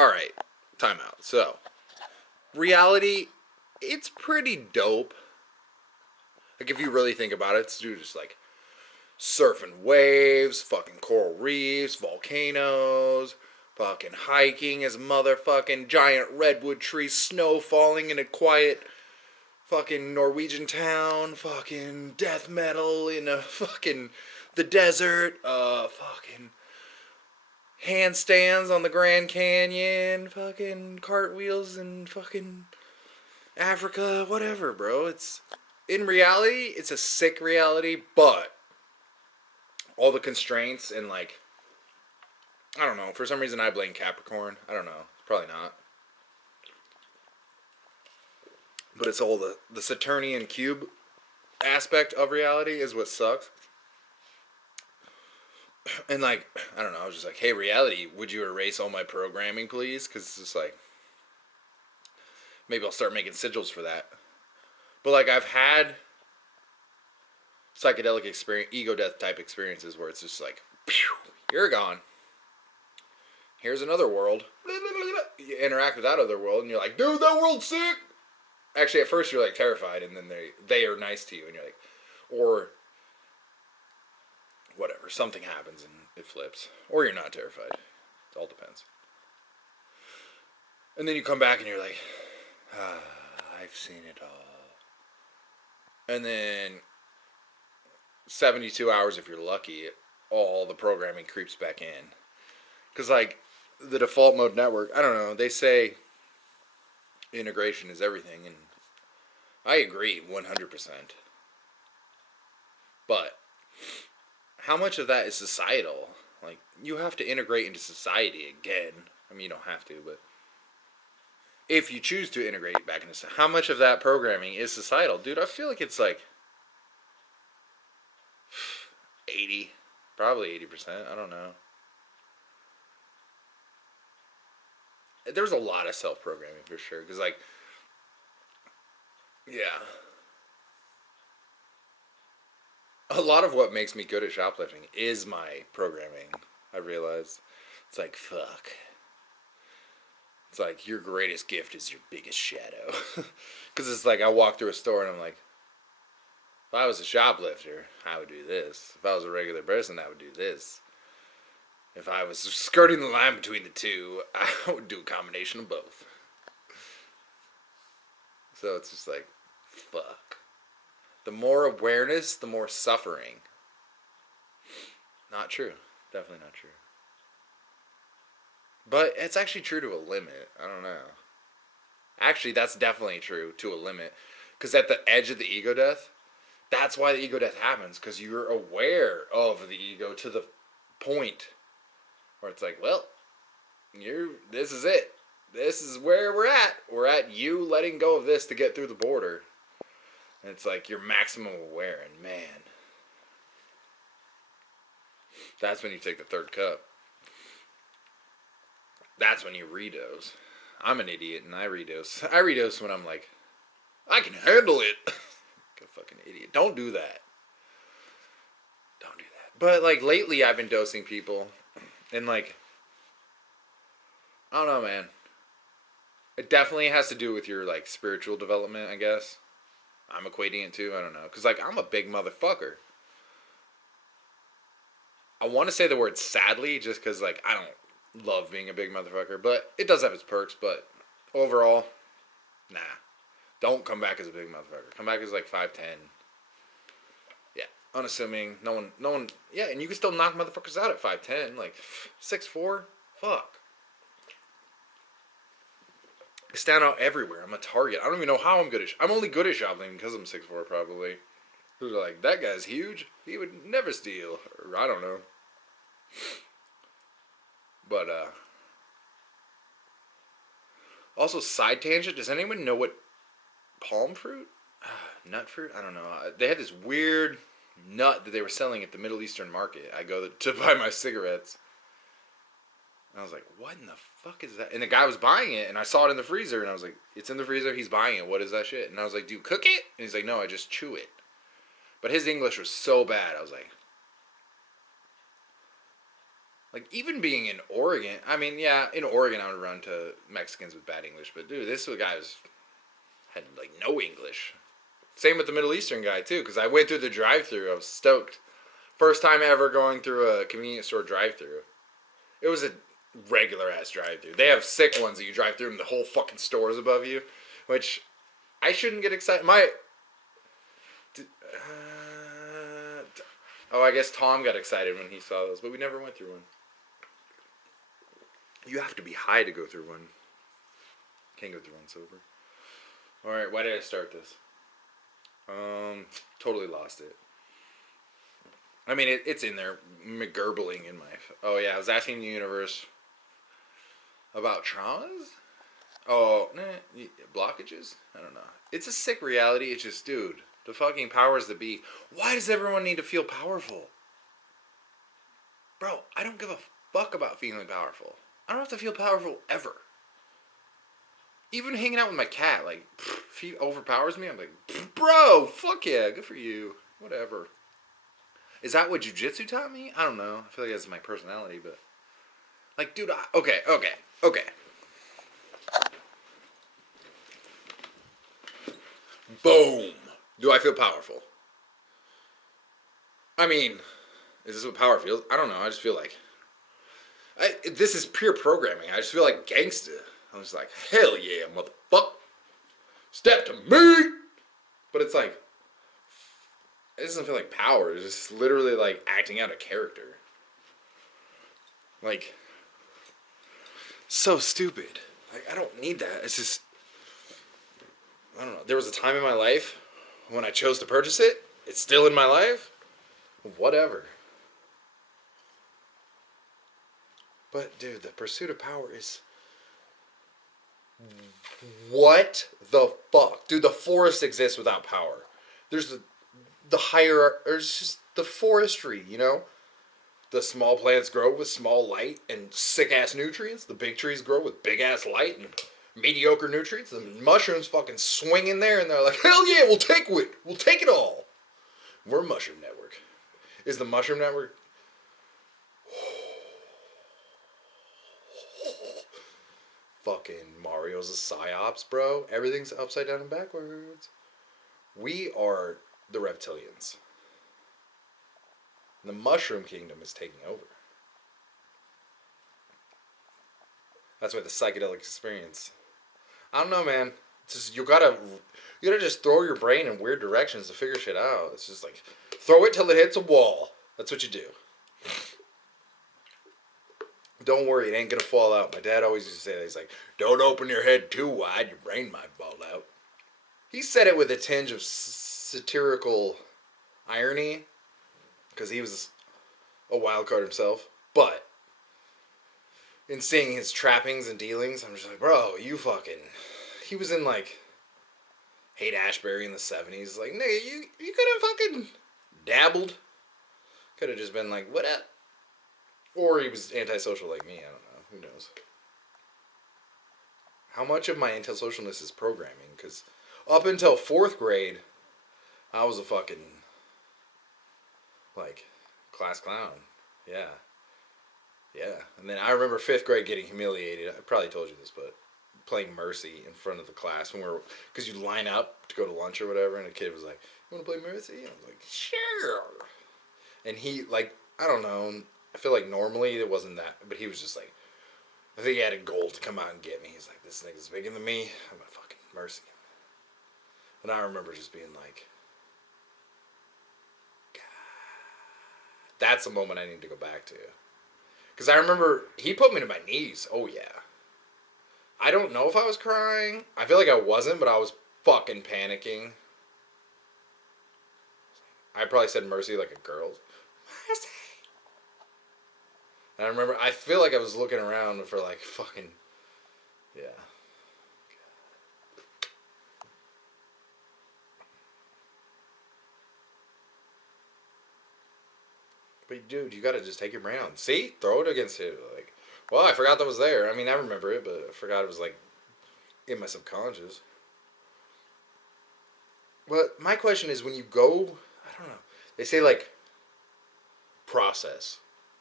Alright, time out. So, reality, it's pretty dope. Like, if you really think about it, it's just like surfing waves, fucking coral reefs, volcanoes, fucking hiking as motherfucking giant redwood trees, snow falling in a quiet fucking Norwegian town, fucking death metal in a fucking the desert, fucking handstands on the Grand Canyon, fucking cartwheels in fucking Africa, whatever, bro. It's in reality, it's a sick reality, but all the constraints and like I don't know. For some reason, I blame Capricorn. I don't know. Probably not. But it's all the Saturnian cube aspect of reality is what sucks. And like I don't know. I was just like, hey, reality, would you erase all my programming, please? Because it's just like maybe I'll start making sigils for that. But like I've had psychedelic experience, ego death type experiences where it's just like, pew, you're gone. Here's another world. You interact with that other world, and you're like, dude, that world's sick. Actually, at first you're like terrified, and then they are nice to you, and you're like, or whatever, something happens and it flips, or you're not terrified. It all depends. And then you come back and you're like, ah, I've seen it all. And then 72 hours, if you're lucky, all the programming creeps back in. Because like the default mode network, I don't know. They say integration is everything, and I agree 100%. But how much of that is societal? Like, you have to integrate into society again. I mean, you don't have to, but if you choose to integrate back into society, how much of that programming is societal? Dude, I feel like it's like 80, probably 80%. I don't know. There's a lot of self-programming for sure. Because, like, yeah. A lot of what makes me good at shoplifting is my programming, I realized. It's like, fuck. It's like, your greatest gift is your biggest shadow. Because it's like, I walk through a store and I'm like, if I was a shoplifter, I would do this. If I was a regular person, I would do this. If I was skirting the line between the two, I would do a combination of both. So it's just like, fuck. The more awareness, the more suffering. Not true. Definitely not true. But it's actually true to a limit. I don't know. Actually, that's definitely true to a limit. Because at the edge of the ego death, that's why the ego death happens. Because you're aware of the ego to the point where it's like, well, this is it. This is where we're at. We're at you letting go of this to get through the border. And it's like your maximum aware, and man, that's when you take the third cup. That's when you redose. I'm an idiot, and I redose. I redose when I'm like, I can handle it. Like a fucking idiot. Don't do that. Don't do that. But like lately, I've been dosing people, and like, I don't know, man. It definitely has to do with your like spiritual development, I guess. I'm equating it to. I don't know, cause like I'm a big motherfucker. I want to say the word sadly, just cause like I don't love being a big motherfucker, but it does have its perks. But overall, nah. Don't come back as a big motherfucker. Come back as like 5'10". Yeah, unassuming. No one. Yeah, and you can still knock motherfuckers out at 5'10". Like 6'4". Fuck. I stand out everywhere. I'm a target. I don't even know how I'm good at. I'm only good at shoplifting because I'm 6'4", probably. People are like, that guy's huge. He would never steal. Or I don't know. But also side tangent. Does anyone know what palm fruit? Nut fruit? I don't know. They had this weird nut that they were selling at the Middle Eastern market. I go to buy my cigarettes. And I was like, what in the fuck is that? And the guy was buying it, and I saw it in the freezer, and I was like, it's in the freezer, he's buying it, what is that shit? And I was like, do you cook it? And he's like, no, I just chew it. But his English was so bad, I was like, Like, even being in Oregon, I mean, yeah, in Oregon I would run to Mexicans with bad English, but dude, this guy had like no English. Same with the Middle Eastern guy too, because I went through the drive-through. I was stoked. First time ever going through a convenience store drive-through. It was a regular ass drive-through. They have sick ones that you drive through and the whole fucking store is above you, which I shouldn't get excited. I guess Tom got excited when he saw those, but we never went through one. You have to be high to go through one. Can't go through one sober. All right, why did I start this? Totally lost it. I mean, it's in there, McGurbling in my. Oh yeah, I was asking the universe about traumas. Oh, blockages. I don't know. It's a sick reality. It's just, dude, the fucking powers that be. Why does everyone need to feel powerful? Bro, I don't give a fuck about feeling powerful. I don't have to feel powerful ever. Even hanging out with my cat, like, if he overpowers me, I'm like, bro, fuck yeah, good for you. Whatever. Is that what jujitsu taught me? I don't know. I feel like that's my personality, but... Like, dude, okay. Boom. Do I feel powerful? I mean, is this what power feels? I don't know. I just feel like... this is pure programming. I just feel like gangsta. I'm just like, hell yeah, motherfucker. Step to me. But it's like, it doesn't feel like power. It's just literally like acting out a character. Like, so stupid. Like, I don't need that. It's just, I don't know. There was a time in my life when I chose to purchase it. It's still in my life. Whatever. But, dude, the pursuit of power is... What the fuck? Dude, the forest exists without power. There's the higher... There's just the forestry, you know? The small plants grow with small light and sick-ass nutrients. The big trees grow with big-ass light and mediocre nutrients. The mushrooms fucking swing in there and they're like, hell yeah, we'll take it. We'll take it all. We're a mushroom network. Is the mushroom network... Fucking Mario's a psyops, bro. Everything's upside down and backwards. We are the reptilians. The mushroom kingdom is taking over. That's why the psychedelic experience. I don't know, man. It's just, you gotta just throw your brain in weird directions to figure shit out. It's just like, throw it till it hits a wall. That's what you do. Don't worry, it ain't gonna fall out. My dad always used to say that. He's like, don't open your head too wide, your brain might fall out. He said it with a tinge of satirical irony, because he was a wild card himself. But, in seeing his trappings and dealings, I'm just like, bro, you fucking... He was in, like, Haight-Ashbury in the 70s. Like, nigga, you could have fucking dabbled. Could have just been like, what up? Or he was antisocial like me. I don't know. Who knows? How much of my antisocialness is programming? Because up until 4th grade, I was a fucking, like, class clown. Yeah. Yeah. And then I remember 5th grade getting humiliated. I probably told you this, but playing Mercy in front of the class when because you line up to go to lunch or whatever, and a kid was like, you want to play Mercy? And I was like, sure. And he, like, I don't know, I feel like normally it wasn't that, but he was just like, I think he had a goal to come out and get me. He's like, this nigga's bigger than me. I'm gonna fucking Mercy him. And I remember just being like, God, that's a moment I need to go back to. Because I remember he put me to my knees. Oh, yeah. I don't know if I was crying. I feel like I wasn't, but I was fucking panicking. I probably said Mercy like a girl. Mercy. And I remember, I feel like I was looking around for like fucking, yeah. But dude, you gotta just take your brain out. See? Throw it against it. Like, well, I forgot that was there. I mean, I remember it, but I forgot it was like in my subconscious. But my question is, when you go, I don't know. They say like process,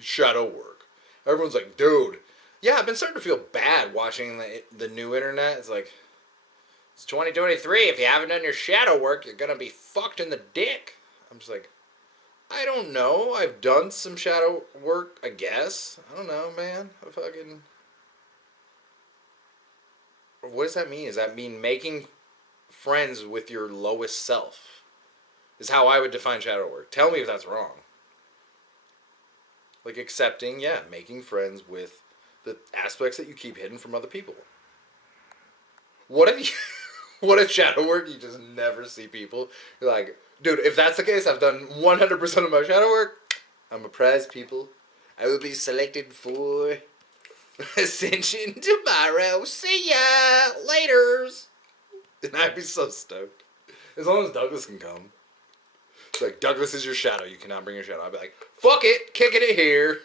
shadow work, Everyone's like, dude. Yeah, I've been starting to feel bad watching the new internet. It's like, it's 2023. If you haven't done your shadow work, you're gonna be fucked in the dick. I'm just like, I don't know. I've done some shadow work, I guess. I don't know, man. I fucking. What does that mean? Does that mean making friends with your lowest self? Is how I would define shadow work. Tell me if that's wrong. Like accepting, yeah, making friends with the aspects that you keep hidden from other people. What if you, what if shadow work you just never see people? You're like, dude, if that's the case, I've done 100% of my shadow work. I'm a prize, people. I will be selected for Ascension tomorrow. See ya, laters. And I'd be so stoked. As long as Douglas can come. It's like, Douglas is your shadow. You cannot bring your shadow. I'd be like, fuck it, kicking it here.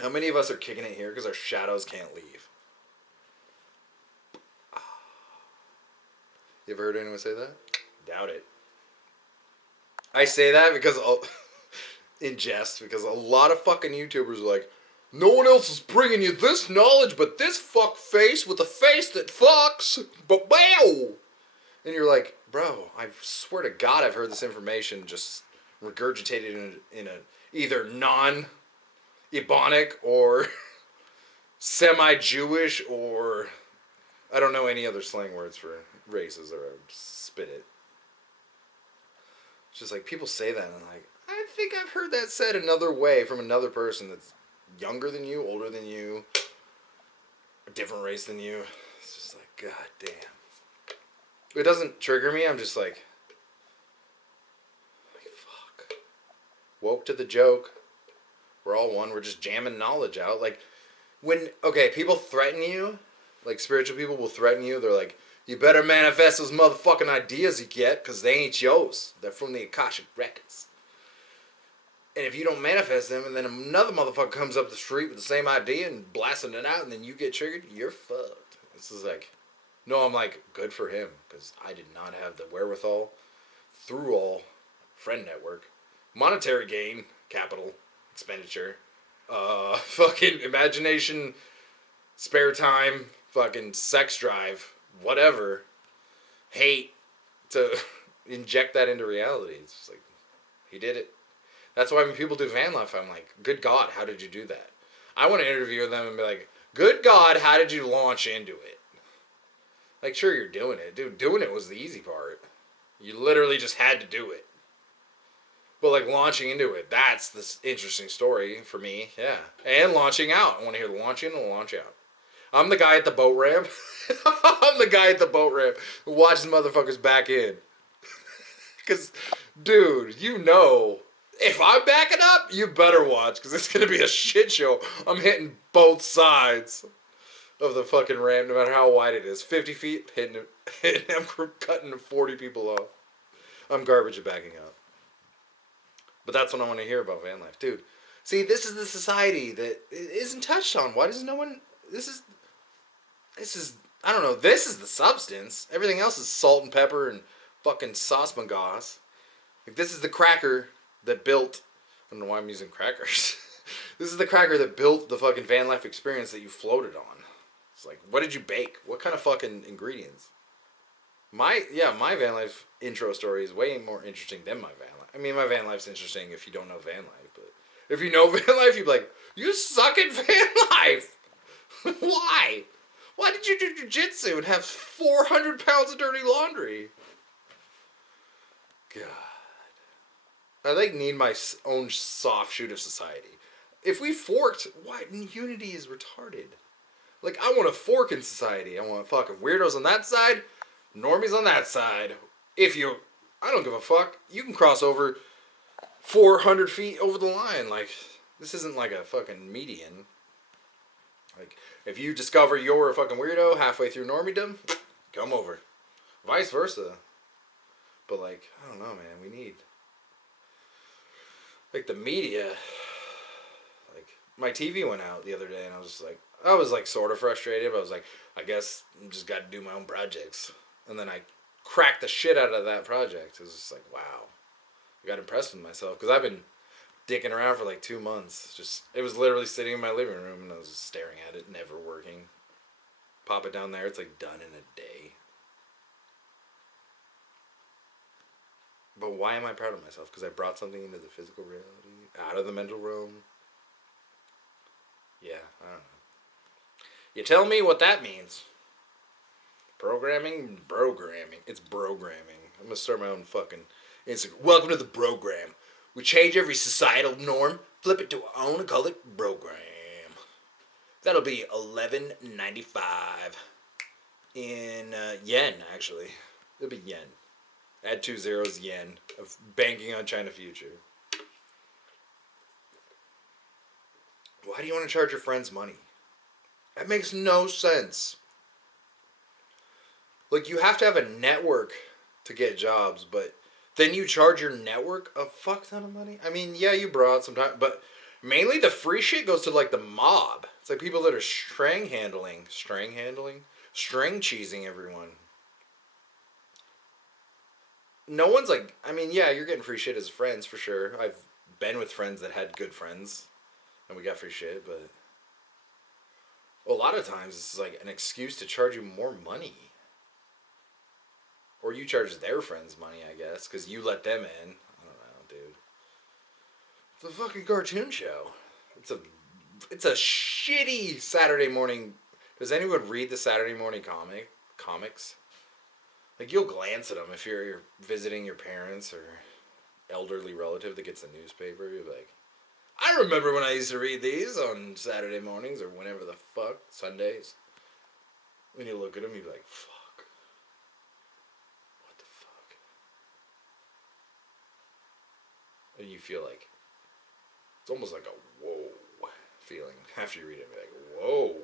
How many of us are kicking it here because our shadows can't leave? You ever heard anyone say that? Doubt it. I say that because, in jest, because a lot of fucking YouTubers are like, no one else is bringing you this knowledge but this fuck face with a face that fucks. But wow! And you're like, bro, I swear to God I've heard this information just regurgitated in a either non-Ebonic or semi-Jewish or I don't know any other slang words for races or spit it. It's just like people say that and I'm like, I think I've heard that said another way from another person that's younger than you, older than you, a different race than you. It's just like, god damn. It doesn't trigger me. I'm just like fuck. Woke to the joke. We're all one. We're just jamming knowledge out. Like, people threaten you, like spiritual people will threaten you. They're like, you better manifest those motherfucking ideas you get, because they ain't yours. They're from the Akashic Records. And if you don't manifest them, and then another motherfucker comes up the street with the same idea and blasting it out, and then you get triggered, you're fucked. This is like, no, I'm like, good for him, because I did not have the wherewithal through all friend network, monetary gain, capital expenditure, fucking imagination, spare time, fucking sex drive, whatever, hate to inject that into reality. It's just like, he did it. That's why when people do van life, I'm like, good God, how did you do that? I want to interview them and be like, good God, how did you launch into it? Like, sure, you're doing it. Dude, doing it was the easy part. You literally just had to do it. But, like, launching into it, that's the interesting story for me, yeah. And launching out. I want to hear the launch in and the launch out. I'm the guy at the boat ramp. I'm the guy at the boat ramp who watches motherfuckers back in. Because, dude, you know, if I'm backing up, you better watch, because it's going to be a shit show. I'm hitting both sides of the fucking ramp, no matter how wide it is. 50 feet, hitting I'm cutting 40 people off. I'm garbage at backing up. But that's what I want to hear about van life. Dude, see, this is the society that isn't touched on. Why does no one... This is... I don't know. This is the substance. Everything else is salt and pepper and fucking sauce mangas. Like, this is the cracker that built... I don't know why I'm using crackers. This is the cracker that built the fucking van life experience that you floated on. It's like, what did you bake? What kind of fucking ingredients? My van life intro story is way more interesting than my van life. I mean, my van life's interesting if you don't know van life, but if you know van life, you'd be like, you suck at van life. Why? Why did you do jujitsu and have 400 pounds of dirty laundry? God. I like need my own soft shoot of society. If we forked, why? Unity is retarded. Like, I want a fork in society. I want fucking weirdos on that side, normies on that side. I don't give a fuck. You can cross over 400 feet over the line. Like, this isn't like a fucking median. Like, if you discover you're a fucking weirdo halfway through normiedom, come over. Vice versa. But, like, I don't know, man. We need... Like, the media... Like, my TV went out the other day, and I was like, sort of frustrated, but I was like, I guess I just got to do my own projects. And then I cracked the shit out of that project. It was just like, wow. I got impressed with myself, because I've been dicking around for like 2 months. It was literally sitting in my living room and I was just staring at it, never working. Pop it down there, it's like done in a day. But why am I proud of myself? Because I brought something into the physical reality, out of the mental realm. Yeah, I don't know. You tell me what that means. Programming? Brogramming. It's brogramming. I'm gonna start my own fucking Instagram. Welcome to the program. We change every societal norm, flip it to our own, and call it program. That'll be $11.95 in yen, actually. It'll be yen. Add 2 zeros, yen, of banking on China Future. Why do you want to charge your friends money? That makes no sense. Like, you have to have a network to get jobs, but then you charge your network a fuck ton of money? I mean, yeah, you brought some time, but mainly the free shit goes to, like, the mob. It's like people that are string cheesing everyone. No one's like, I mean, yeah, you're getting free shit as friends for sure. I've been with friends that had good friends, and we got free shit, but a lot of times it's like an excuse to charge you more money. Or you charge their friends money, I guess, because you let them in. I don't know, dude. It's a fucking cartoon show. It's a shitty Saturday morning. Does anyone read the Saturday morning comics? Like, you'll glance at them if you're visiting your parents or elderly relative that gets a newspaper. You're like, I remember when I used to read these on Saturday mornings or whenever the fuck, Sundays. When you look at them, you're like, fuck. What the fuck? And you feel like, it's almost like a whoa feeling after you read it. You're like, whoa,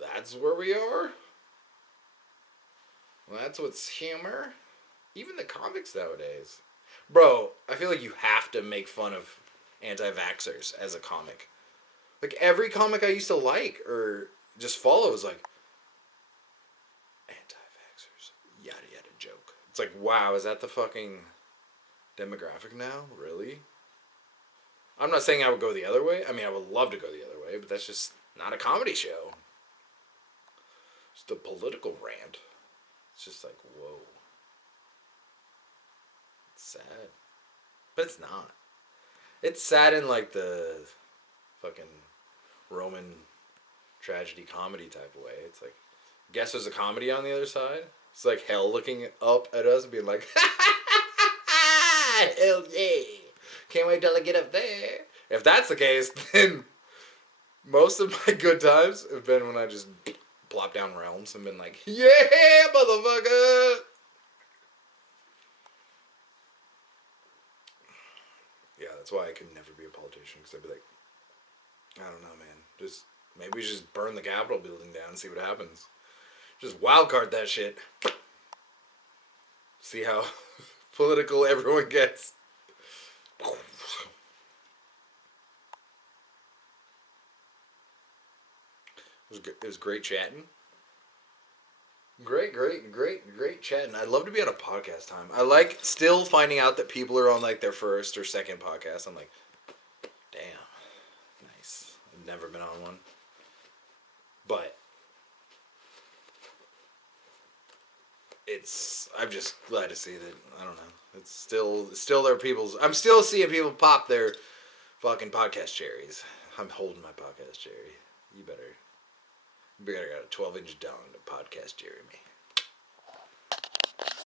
that's where we are? Well, that's what's humor? Even the comics nowadays. Bro, I feel like you have to make fun of anti-vaxxers as a comic. Like, every comic I used to like or just follow was like, anti-vaxxers, yada yada joke. It's like, wow, is that the fucking demographic now? Really? I'm not saying I would go the other way. I mean, I would love to go the other way, but that's just not a comedy show. Just a political rant. It's just like, whoa. It's sad. But it's not. It's sad in like the fucking Roman tragedy comedy type of way. It's like, guess there's a comedy on the other side? It's like hell looking up at us and being like, hell yeah. Can't wait till I get up there. If that's the case, then most of my good times have been when I just plop down realms and been like, yeah, motherfucker. Yeah, that's why I could never be a politician, because I'd be like, I don't know, man. Just maybe we just burn the Capitol building down and see what happens. Just wildcard that shit. See how political everyone gets. It was great chatting. Great chatting. I'd love to be on a podcast time. I like still finding out that people are on like their first or second podcast. I'm like, damn, nice. I've never been on one, but I'm just glad to see that. I don't know. It's still there. I'm still seeing people pop their fucking podcast cherries. I'm holding my podcast cherry. You better got a 12-inch dong to podcast cherry me.